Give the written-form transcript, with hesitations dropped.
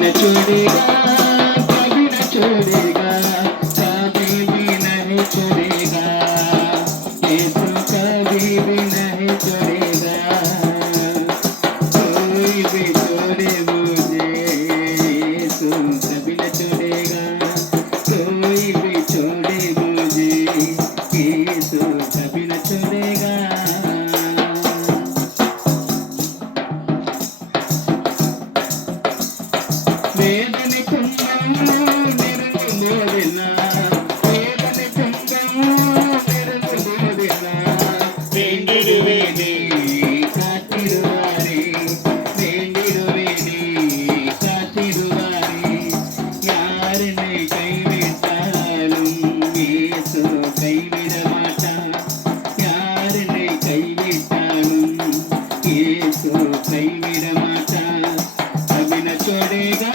न छोड़ेगा, कभी न छोड़ेगा, कभी भी नहीं छोड़ेगा, यीशु कभी भी नहीं छोड़ेगा। कोई भी छोड़े मुझे, यीशु कभी न छोड़ेगा, कोई भी छोड़े मुझे, यीशु कभी न छोड़ेगा। వేదని కుందము నెరవేరిన, వేదని కుందము నెరవేరిన, வேண்டிடுவேனே காத்திடுவாரே, வேண்டிடுவேனே காத்திடுவாரே, யார் என்னை கைவிட்டாலும் இயேசு கைவிட மாட்டார், யார் என்னை கைவிட்டாலும் இயேசு கைவிட மாட்டார், कभी न छोड़ेगा।